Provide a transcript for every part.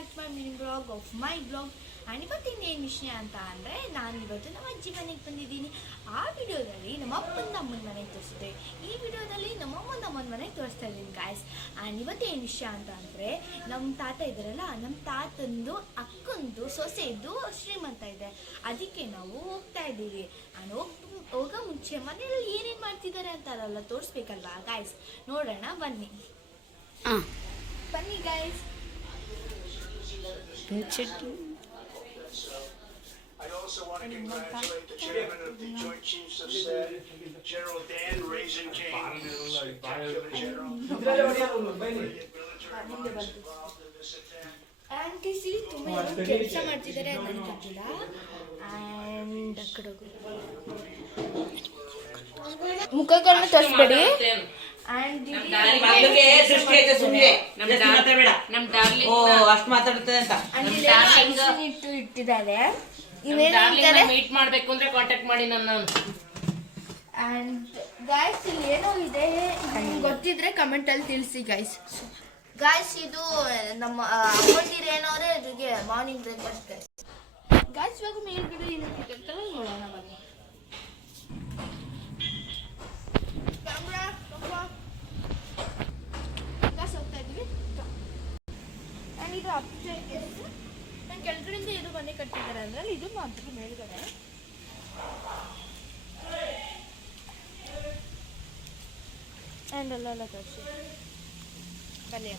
Back to my mini blog of my blog. And ಇವತ್ತಿನ ಏನು ವಿಷಯ ಅಂತ ಅಂದರೆ ನಾನಿವತ್ತು ನಮ್ಮ ಅಜ್ಜಿ ಮನೆಗೆ ಬಂದಿದ್ದೀನಿ. ಆ ವಿಡಿಯೋದಲ್ಲಿ ನಮ್ಮ ಅಪ್ಪನ ಅಮ್ಮನ ಮನೆಗೆ ತೋರಿಸಿದೆ, ಈ ವಿಡಿಯೋದಲ್ಲಿ ನಮ್ಮ ಅಮ್ಮನ ಮನೆಗೆ ತೋರಿಸ್ತಾ ಇದ್ದೀನಿ ಗಾಯ್ಸ್. ಆ್ಯಂಡ್ ಇವತ್ತೇನು ವಿಷಯ ಅಂತ ಅಂದರೆ ನಮ್ಮ ತಾತ ಇದ್ದಾರಲ್ಲ, ನಮ್ಮ ತಾತಂದು ಅಕ್ಕಂದು ಸೊಸೆದು ಶ್ರೀಮಂತ ಇದೆ, ಅದಕ್ಕೆ ನಾವು ಹೋಗ್ತಾ ಇದ್ದೀವಿ. ಆ್ಯಂಡ್ ಹೋಗೋ ಮುಂಚೆ ಮನೆಯಲ್ಲಿ ಏನೇನು ಮಾಡ್ತಿದ್ದಾರೆ ಅಂತಾರಲ್ಲ ತೋರಿಸ್ಬೇಕಲ್ವಾ ಗಾಯ್ಸ್, ನೋಡೋಣ ಬನ್ನಿ guys. I also want to congratulate the chairman of the Joint Chiefs of Staff, General Dan Raisin King, spectacular general. ಆಂಟಿಸಿ ತುಂಬ ಕೆಲಸ ಮಾಡ್ತಿದ್ದಾರೆ ನನಗೆ ಗೊತ್ತಿಲ್ಲ. ಆ್ಯಂಡ್ ಆ ಕಡೆ ಮುಖಗಳನ್ನ ತರಿಸ್ಬೇಡಿ. ಇಟ್ಟಿದ್ದಾರೆ. ಮೀಟ್ ಮಾಡ್ಬೇಕು ಅಂದ್ರೆ ಕಾಂಟ್ಯಾಕ್ಟ್ ಮಾಡಿ ನನ್ನ. ಗಾಯ್ಸ್ ಇಲ್ಲಿ ಏನೋ ಇದೆ, ಗೊತ್ತಿದ್ರೆ ಕಮೆಂಟ್ ಅಲ್ಲಿ ತಿಳಿಸಿ ಗಾಯ್ಸ್. ಗಾಯ್ಸ್ ಇದು ನಮ್ಮ ಅಮ್ಮಂದಿರೇನೋರೆ ಇದಕ್ಕೆ ಮಾರ್ನಿಂಗ್ ಬ್ರೇಕ್ಫಾಸ್ಟ್ ಗಾಯ್ಸ್. ಇವಾಗ ಮೇಲ್ಗಡೆ ಏನಂತ ನೋಡೋಣ ಬನ್ನಿ. ಗಾಯ್ಸ್ ಹೋಗ್ತಾ ಇದ್ದೀವಿ. ನಾನು ಇದು ಅಪ್ಸ್ಟೇರ್ಸ್, ನಾನು ಕೆಳಗಡೆಯಿಂದ ಇದು ಮನೆ ಕಟ್ಟಿದ್ದಾರೆ ಅಂದ್ರೆ ಇದು ಮಾತ್ರ ಮೇಲ್ಗಡೆ. ಆ್ಯಂಡ್ ಅಲ್ಲೆಲ್ಲ ತೋರಿಸಿ ಬನ್ನಿ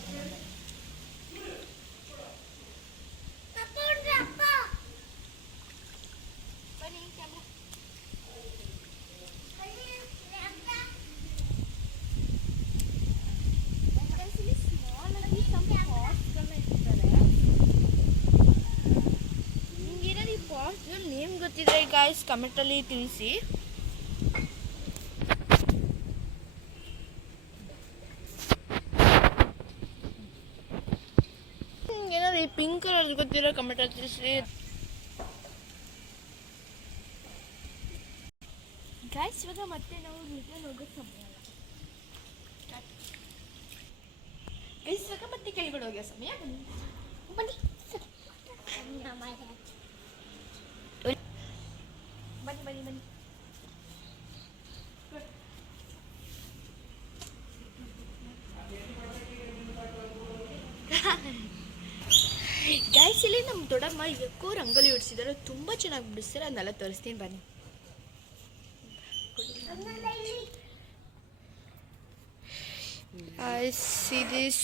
ನೇಮ್ ಗೊತ್ತಿದ್ರೆ ಗಾಯ್ಸ್ ಕಮೆಂಟಲ್ಲಿ ತಿಳಿಸಿ. ಏನಾದ್ರು ಈ ಪಿಂಕ್ ಕಲರ್ ಗೊತ್ತಿರೋ ಕಮೆಂಟಲ್ಲಿ ತಿಳಿಸಿ ಗಾಯ್ಸ್. ಇವಾಗ ಮತ್ತೆ ನಾವು ರಿಟರ್ನ್ ಹೋಗೋ ಸಮಯ ಅಲ್ಲ ಗೈಸ್, ಇವಾಗ ಮತ್ತೆ ಕೆಳಗಡೆ ಹೋಗೋ ಸಮಯ. ಬನ್ನಿ ಬನ್ನಿ ಬನ್ನಿ ಬನ್ನಿ ಬನ್ನಿ. ಗಾಯ್ಸ್ ಇಲ್ಲಿ ನಮ್ಮ ದೊಡ್ಡಮ್ಮ ಯಾಕೋ ರಂಗೋಲಿ ಬಿಡಿಸಿದ್ದಾರೆ, ತುಂಬ ಚೆನ್ನಾಗಿ ಬಿಡಿಸ್ತಾರೆ, ಅದನ್ನೆಲ್ಲ ತೋರಿಸ್ತೀನಿ ಬನ್ನಿ.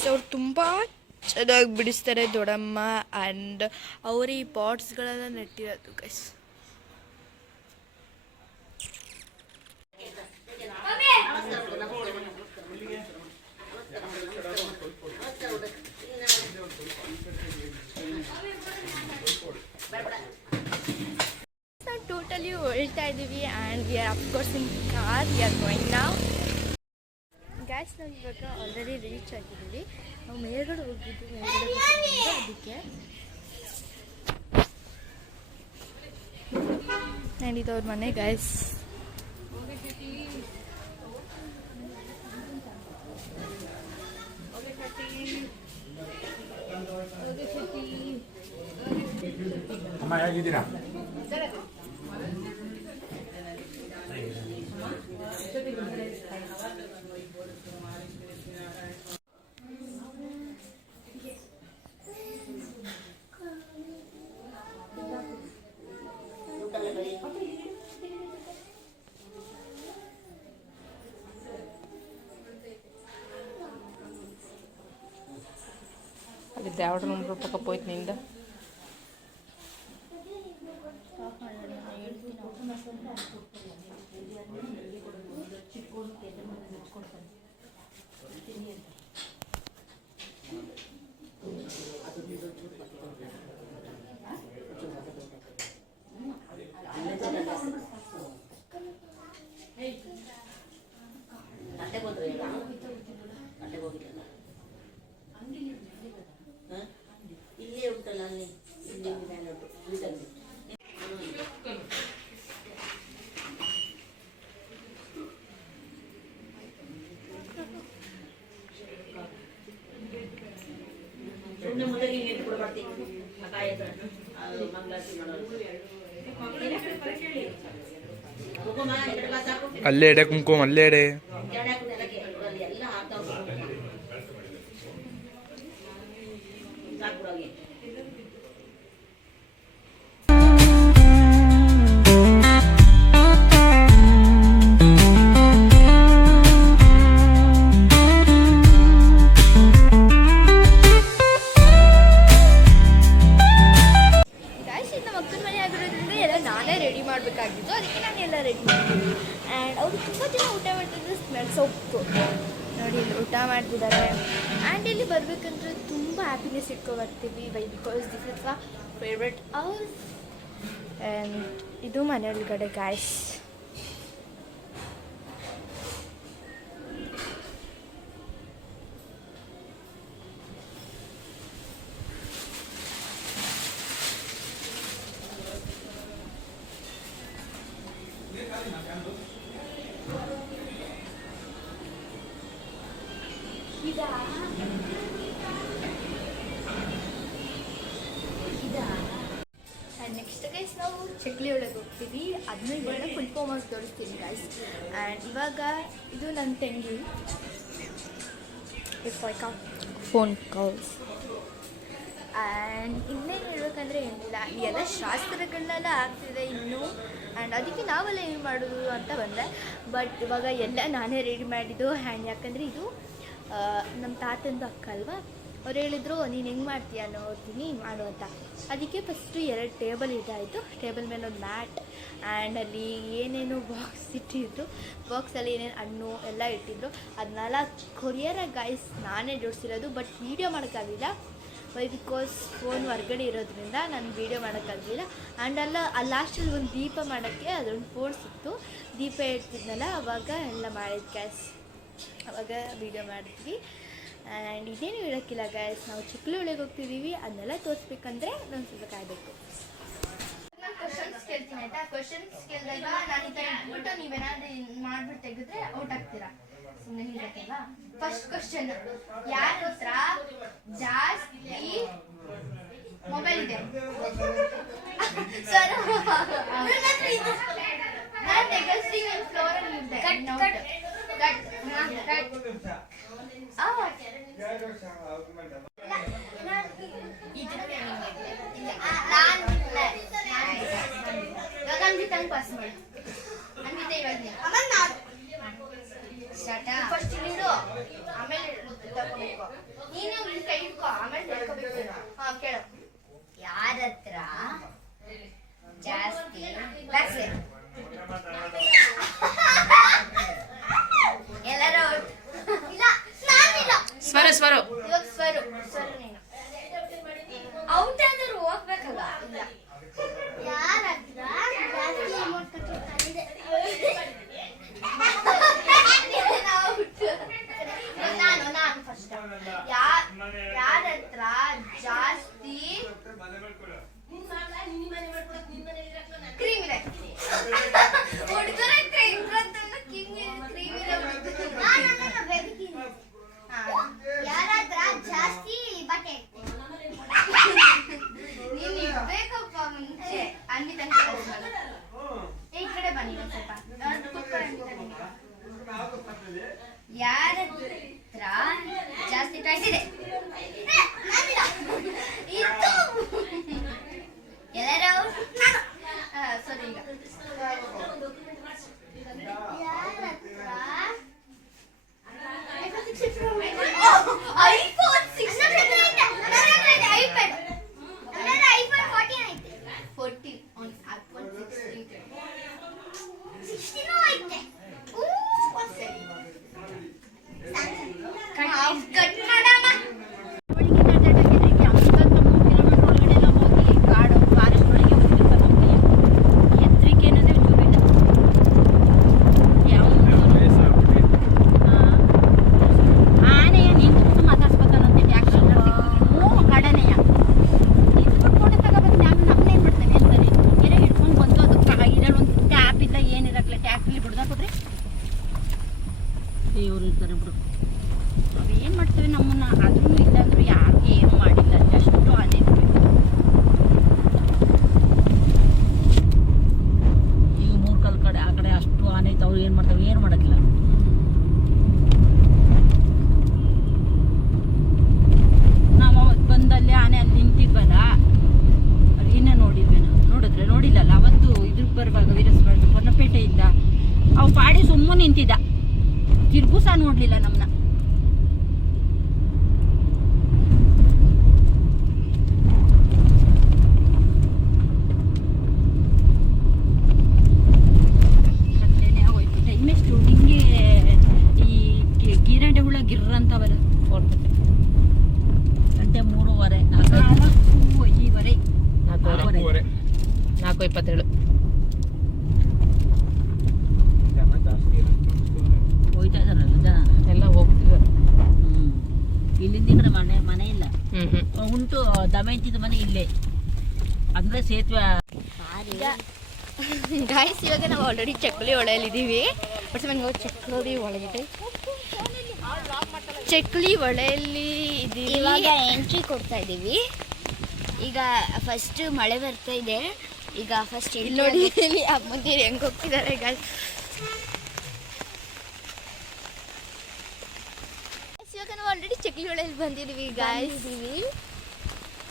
ಅವ್ರು ತುಂಬ ಚೆನ್ನಾಗಿ ಬಿಡಿಸ್ತಾರೆ ದೊಡ್ಡಮ್ಮ. ಆ್ಯಂಡ್ ಅವರು ಈ ಪಾಟ್ಸ್ಗಳೆಲ್ಲ ನೆಟ್ಟಿರೋದು ಗೈಸ್. ನಾವು ಟೋಟಲಿ ಹೊಳ್ತಾ ಇದ್ದೀವಿ. And we are of course in car, we are going now. Gas ನಾವು ಇವಾಗ ಆಲ್ರೆಡಿ ರೀಚ್ ಆಗಿದ್ದೀವಿ. ನಾವು ಮೇಲ್ಗಡೆ ಹೋಗಿದ್ದು, ಮೇಲ್ಗಡೆ ಅದಕ್ಕೆ ನಡೀತವ್ರ ಮನೆ ಗ್ಯಾಸ್. ಅಮ್ಮ ಹೇಗಿದ್ದೀರಾ? అది దేవడ రూమ్ పక్క పోయింది నింద. ಇಲ್ಲೇ ಉಂಟಲ್ಲ ಅಲ್ಲಿ ಇಲ್ಲಿ ಮೇಲೆ ಉಂಟು. ಸುಮ್ಮನೆ ಮುಂದೆ ನೀರು ಕೂಡ ಬರ್ತೀನಿ ಆ ಕಾಯಿ ಹತ್ರ ಅದು ಮಂಗಳಾರತಿ ಮಾಡೋದು ಕುಂಕುಮ 2 ಗ್ಲಾಸ್ ಹಾಕು ಅಲ್ಲೇ ಎಡೆ ಕುಂಕುಮ ಅಲ್ಲೇ ಎಡೆ ಎಡೆ ಹಾಕು ನೆಲಕ್ಕೆ ಅಲ್ಲಿ ಎಲ್ಲ ಹಾಕ್ತಾವ್ ಸಾಕ್ಬಿಡೋಗೆ ಗಾಯ್ಸ್ ಇದು ನಮ್ಮ ಅಕ್ಕನ ಮನೆ ಆಗಿರೋದ್ರಿಂದ ಎಲ್ಲ ನಾನೇ ರೆಡಿ ಮಾಡಬೇಕಾಗಿತ್ತು, ಅದಕ್ಕೆ ನಾನು ಎಲ್ಲ ರೆಡಿ ಮಾಡಿದ್ದೀನಿ. ಆ್ಯಂಡ್ ಅವರು ತುಂಬ ಜನ ಊಟ ಮಾಡ್ತಿದ್ರು, ಸ್ಮೆಲ್ ಸೊಪ್ಪು ನೋಡಿ ಇಲ್ಲಿ ಊಟ ಮಾಡ್ತಿದ್ದಾರೆ. ಆ್ಯಂಡ್ ಇಲ್ಲಿ ಬರಬೇಕಂದ್ರೆ ತುಂಬ ಹ್ಯಾಪಿನೆಸ್ ಇಟ್ಕೊ ಬರ್ತೀವಿ because this is a favourite house. And ಇದು ಮನೆ ಒಳಗಡೆ ಗಾಯ್ಸ್. ನೆಕ್ಸ್ಟ್ ಗೈಸ್ ನಾವು ಚಕ್ಲಿ ಒಳಗೆ ಹೋಗ್ತೀವಿ, ಅದನ್ನ ಇವಾಗ ಫುಲ್ ಫಾರ್ಮಾಗಿ ತೋರಿಸ್ತೀನಿ ಗೈಸ್. ಆ್ಯಂಡ್ ಇವಾಗ ಇದು ನನ್ನ ತಂಗಿ it's like a phone calls. And ಇನ್ನೇನು ಹೇಳ್ಬೇಕಂದ್ರೆ ಏನಿಲ್ಲ, ಎಲ್ಲ ಶಾಸ್ತ್ರಗಳನ್ನೆಲ್ಲ ಆಗ್ತಿದೆ ಇನ್ನೂ. ಆ್ಯಂಡ್ ಅದಕ್ಕೆ ನಾವೆಲ್ಲ ಏನು ಮಾಡೋದು ಅಂತ ಬಂದೆ. ಬಟ್ ಇವಾಗ ಎಲ್ಲ ನಾನೇ ರೆಡಿ ಮಾಡಿದ್ದು. ಆ್ಯಂಡ್ ಯಾಕಂದರೆ ಇದು ನಮ್ಮ ತಾತಂದು ಅಕ್ಕ ಅಲ್ವಾ, ಅವ್ರು ಹೇಳಿದ್ರು ನೀನು ಹೆಂಗೆ ಮಾಡ್ತೀಯ ನೋಡ್ತೀನಿ ಮಾಡು ಅಂತ. ಅದಕ್ಕೆ ಫಸ್ಟು 2 ಟೇಬಲ್ ಇಟ್ಟಾಯಿತು. ಟೇಬಲ್ ಮೇಲೆ ಒಂದು ಮ್ಯಾಟ್ ಆ್ಯಂಡ್ ಅಲ್ಲಿ ಏನೇನು ಬಾಕ್ಸ್ ಇಟ್ಟಿದ್ರು, ಬಾಕ್ಸಲ್ಲಿ ಏನೇನು ಹಣ್ಣು ಎಲ್ಲ ಇಟ್ಟಿದ್ರು. ಅದನ್ನೆಲ್ಲ ಕೊರಿಯರ ಗೈಸ್ ನಾನೇ ಜೋಡಿಸಿರೋದು. ಬಟ್ ವೀಡಿಯೋ ಮಾಡೋಕ್ಕಾಗಲಿಲ್ಲ ಬಿಕಾಸ್ ಫೋನ್ ಹೊರ್ಗಡೆ ಇರೋದ್ರಿಂದ ನಾನು ವೀಡಿಯೋ ಮಾಡೋಕ್ಕಾಗಲಿಲ್ಲ. ಆ್ಯಂಡ್ ಅಲ್ಲಿ ಲಾಸ್ಟಲ್ಲಿ ಒಂದು ದೀಪ ಮಾಡೋಕ್ಕೆ ಅದೊಂದು ಫೋನ್ ಸಿಕ್ತು, ದೀಪ ಇಡ್ತಿದ್ನಲ್ಲ ಅವಾಗ ಎಲ್ಲ ಮಾಡಿದ್ದು ಗ್ಯಾಸ್, ಅವಾಗ ವೀಡಿಯೋ ಮಾಡಿದ್ವಿ. ಆ್ಯಂಡ್ ಇದೇನು ಹೇಳೋಕ್ಕಿಲ್ಲ ಗೈಸ್, ನಾವು ಚಕ್ಲಿ ಒಳಗೆ ಹೋಗ್ತಿದ್ದೀವಿ. ಅದನ್ನೆಲ್ಲ ತೋರಿಸ್ಬೇಕಂದ್ರೆ ನಾನು ಸ್ವಲ್ಪ ಕಾಯಬೇಕು. ನಾನು ಕ್ವಶನ್ಸ್ ಕೇಳ್ತೀನಿ ಆಯಿತಾ? ಕ್ವಶನ್ಸ್ ಕೇಳಿದಾಗ ನಾನು ಈ ಥರ ಇಟ್ಬಿಟ್ಟು ನೀವೇನಾದ್ರೂ ಮಾಡ್ಬಿಟ್ಟು ತೆಗೆದ್ರೆ ಔಟ್ ಆಗ್ತೀರಾ, ಸುಮ್ಮನೆ ಇರತ್ತಲ್ವಾ? ಫಸ್ಟ್ ಕ್ವಶನ್, ಯಾರ ಹತ್ರ ಜಾಸ್ತಿ ಮೊಬೈಲ್ ಇದೆ? ಸರ್ ನಾನು ತೆಗೆಸ್ತೀನಿ ಫ್ಲೋರಲ್ಲಿ ಇದ್ದೆ. ಪಾಸ್ ಮಾಡಿ ಫಸ್ಟ್ ನೀಡು, ಆಮೇಲೆ ತಗೋಬೇಕು. ನೀನು ಕೈ ಇಟ್ಕೋ, ಆಮೇಲೆ ಹೇಳ್ಕೋಬೇಕು. ಹಾ ಕೇಳು. ಯಾರ ಹತ್ರ ಜಾಸ್ತಿ ಎಲ್ಲರೂ ಇಲ್ಲ, ನಾನಿಲ್ಲ. ಸ್ವರ ಸ್ವರು ಇವಾಗ ಸ್ವರು ಸ್ವರು ನೀನು ಔಟ್ ಆದರೂ ಹೋಗ್ಬೇಕಲ್ಲ. ಇಲ್ಲ, ಯಾರ ಹತ್ರ ಜಾಸ್ತಿ ಅಮೌಂಟ್ ಕಟ್ಟಿರ್ತಾರೆ? ನಾನು ಫಸ್ಟ್. ಯಾರ ಹತ್ರ ಜಾಸ್ತಿ ಕ್ರೀಮ್ ಇದೆ? ಹುಡುಗರ ಹತ್ರ ಇಬ್ಬರತ್ತನ್ನು ಕ್ರೀಮ್ ಇದೆ. ಯಾರ ಹತ್ರ ಜಾಸ್ತಿ ಬಟ್ಟೆ ನಿಂತಿದ್ದ, ತಿರ್ಗೂ ಸಹ ನೋಡ್ಲಿಲ್ಲ ನಮ್ಮನ್ನ. ಟೈಮ್ ಎಷ್ಟು ಹಿಂಗೆ ಈ ಗೀರಂಡೆ ಹುಳ ಗಿರ್ರ ಅಂತ ಬರ ಗಂಟೆ 3:30 5:20 4:30. 4:27. ಜನ ಜಾಸ್ತಿ ಇರುತ್ತೆ. ಹೋಯ್ತಾ ಇದಾರಲ್ಲ ಜನ. ಎಲ್ಲ ಹೋಗ್ತಿದ್ದಾರೆ. ಇಲ್ಲಿಂದ ಈ ಕಡೆ ಮನೆ ಇಲ್ಲ. ಹ್ಮ್ ಉಂಟು ದಮಯಂತಿದ ಮನೆ ಇಲ್ಲೇ, ಅಂದ್ರೆ ಸೇತುವೆ. ಗಾಯ್ಸ್ ಇವಾಗ ನಾವು ಆಲ್ರೆಡಿ ಚಕ್ಲಿ ಹೊಳೆಯಲ್ಲಿದ್ದೀವಿ. ಬಟ್ ನಮಗೆ ಚಕ್ಲಿ ಒಳಗಿದೆ, ಚಕ್ಲಿ ಹೊಳೆಯಲ್ಲಿ ಇದ್ದೀವಿ. ಇವಾಗ ಎಂಟ್ರಿ ಕೊಡ್ತಾ ಇದ್ದೀವಿ. ಈಗ ಫಸ್ಟ್ ಮಳೆ ಬರ್ತಾ ಇದೆ. ಈಗ ಫಸ್ಟ್ ಇಲ್ಲಿ ನೋಡಿ ಇಲ್ಲಿ ಅಮ್ಮಂದಿರು ಹೆಂಗ್ ಹೋಗ್ತಿದ್ದಾರೆ ಗಾಯ್ಸ್. ಇವಾಗ ನಾವು ಆಲ್ರೆಡಿ ಚಕ್ಲಿ ಹೊಳೆಯಲ್ಲಿ ಬಂದಿದ್ದೀವಿ ಗಾಯ್ಸ್.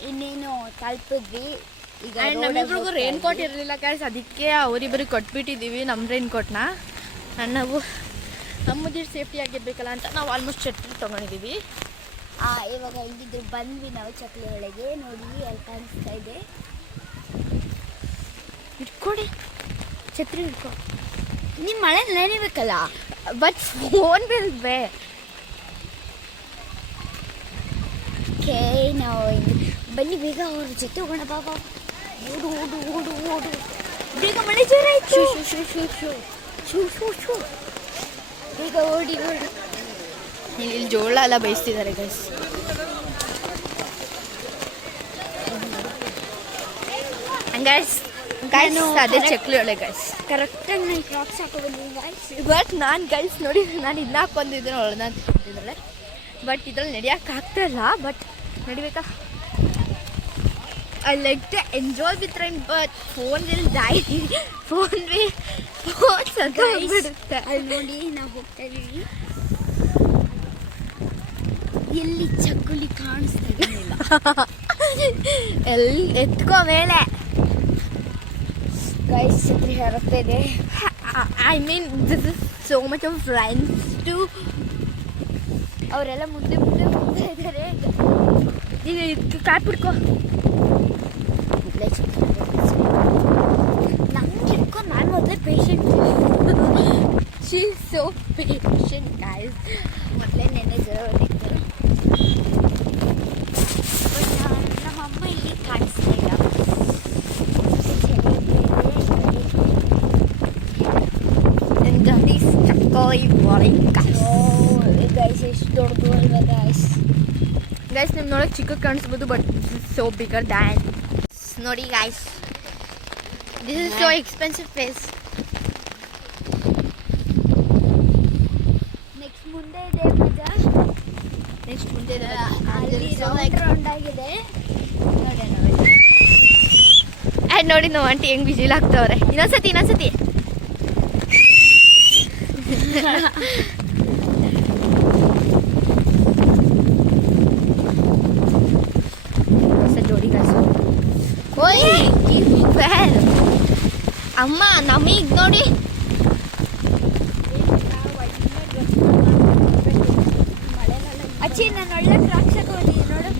ಇನ್ನೇನು ತಲುಪಿದ್ವಿ. ಈಗ ನಮ್ಮಿಬ್ರಿಗೂ ರೈನ್ ಕೋಟ್ ಇರಲಿಲ್ಲ ಗಾಯ್ಸ್, ಅದಕ್ಕೆ ಅವರಿಬ್ಬರಿಗೆ ಕೊಟ್ಬಿಟ್ಟಿದ್ದೀವಿ ನಮ್ಮ ರೈನ್ ಕೋಟ್ನ. ನಾವು ನಮ್ಮದಿರು ಸೇಫ್ಟಿ ಆಗಿರ್ಬೇಕಲ್ಲ ಅಂತ ನಾವು ಆಲ್ಮೋಸ್ಟ್ ಛತ್ರಿ ತೊಗೊಂಡಿದ್ದೀವಿ. ಇವಾಗ ಇಲ್ಲಿದ್ದು ಬಂದ್ವಿ ನಾವು ಚಕ್ಲಿ ಒಳಗೆ. ನೋಡಿ ಅಲ್ಲಿ ಕಾಣಿಸ್ತಾ ಇದೆ. ಇಟ್ಕೊಡಿ ಛತ್ರಿ ಇಟ್ಕೊ. ನಿಮ್ಮ ಮಳೆ ನೆನಿಬೇಕಲ್ಲ. ಬಟ್ ಫೋನ್ ಬಿಲ್ವೇ. ಓಕೆ, ನಾವು ಬನ್ನಿ ಬೇಗ ಅವ್ರ ಜೊತೆ ಹೋಗೋಣ. ಬಾಬಾ ಓಡು ಓಡು ಓಡು ಓಡು, ಬೇಗ ಮಳೆ ಜೋರಾಯ್ತು. ಶೂ ಶೂ ಶೂ ಶೂ ಶೂ ಶೂ ಬೇಗ ಓಡಿ ಓಡಿ. ಇಲ್ಲಿ ಜೋಳ ಎಲ್ಲ ಬೇಯಿಸ್ತಿದ್ದಾರೆ ಗೈಸ್. ಗೈಸ್ ಗೈಸ್ ಅದೇ ಚಕ್ಲಿ ಒಳ್ಳೆ ಗೈಸ್. ಕರೆಕ್ಟಾಗಿ ನಾನು ಕ್ರಾಕ್ಸ್ ಹಾಕೊಂಡ್ಬಂದಿದ್ದೀನಿ ಗಾಯ್ಸ್. ಬಟ್ ನಾನು ಗೈಸ್ ನೋಡಿ, ನಾನು ಇದನ್ನ ಹಾಕೊಂಡಿದ್ದೀನಿ ಒಳ್ಳೆ ಅಂತಿದ್ದಾಳೆ. ಬಟ್ ಇದ್ರಲ್ಲಿ ನಡೆಯೋಕೆ ಆಗ್ತಾಯಿಲ್ಲ. ಬಟ್ ನಡಿಬೇಕಾ? I like to enjoy with rain, but phone will die. Phone ಸತ್ತೋಗ್ಬಿಡುತ್ತೆ. ಅಲ್ಲಿ ನೋಡಿ ನಾವು ಹೋಗ್ತಾ ಇದೀವಿ. ಎಲ್ಲಿ ಚಕ್ಕುಲಿ ಕಾಣಿಸ್ತಾ ಇಲ್ಲ. ಎಲ್ಲಿ ಎತ್ಕೋ ಮೇಲೆ ಗೈಸ್ ಛತ್ರಿ ಹರಗ್ತಾ ಇದೆ. I mean this is so much of friends too. ಅವರೆಲ್ಲ ಮುಂದೆ ಮುಂದೆ ಹೋಗ್ತಾ ಇದ್ದಾರೆ. ನೀನು ಇದಕ್ಕೆ ಕಾಯಿ ಬಿಡ್ಕೋ. ನಂಗೆ ಹಿಡ್ಕೊಂಡು ನಾನು ಮೊದಲೇ patient. She is so patient guys. ಮೊದಲೇ ನೆನ್ನೆ ಜ್ವರ ಹೊಡಿತಾರೆ. ಬಟ್ ನಮ್ಮ ಅಮ್ಮ ಇಲ್ಲಿ ಕಾಣಿಸ್ತಾ ಇಲ್ಲ. ಗೈಸ್ ಎಷ್ಟು ದೊಡ್ಡದು ಅಲ್ವಾ ಗೈಸ್. ಗೈಸ್ ನಿಮ್ಗೆ ನೋಡೋಕೆ ಚಿಕ್ಕ ಕಾಣಿಸ್ಬೋದು, but this is so bigger than. ನೋಡಿ guys, this is so expensive place. Next ಮುಂದೆ ಇದೆ ಮಜಾ. ನೆಕ್ಸ್ಟ್ ಮುಂದೆ ಅಲ್ಲಿ ರೌಂಡ್ ಆಗಿದೆ. ನೋಡೋಣ ನೋಡಿ ನಾವು ಆಂಟಿ ಹೆಂಗ್ ವಿಜಿಲ್ ಆಗ್ತವ್ರೆ. ಇನ್ನೊಂದ್ಸತಿ ಜೋಡಿ ಕಾಸು. ಓಯ್ ಅಮ್ಮ ನಮಗ್ ನೋಡಿ. ಅಚ್ಚಿ ನಾನು ಒಳ್ಳೆ ಕ್ರಾಕ್ಸ್ ಹಾಕೋಲಿ ನೋಡು.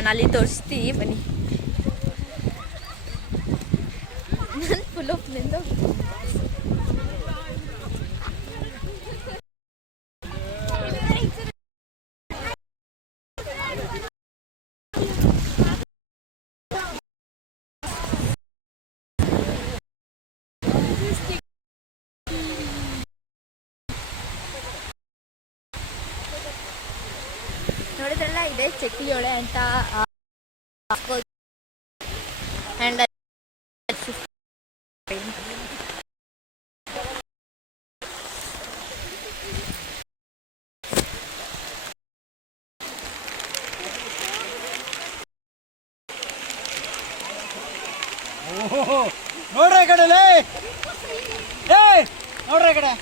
ನಾನು ಅಲ್ಲಿ ತೋರಿಸ್ತೀನಿ ಬನ್ನಿ. ನಾನು ಫುಲ್ ಆಫ್ ನಿಂದು ನೋಡಿದ್ರಲ್ಲ, ಇದೆ ಚಕ್ಲಿಯೋಳೆ ಅಂತ. ಆ್ಯಂಡ್ ನೋಡ್ರಿ ಕಡೆ ನೋಡ್ರಿ ಕಡೆ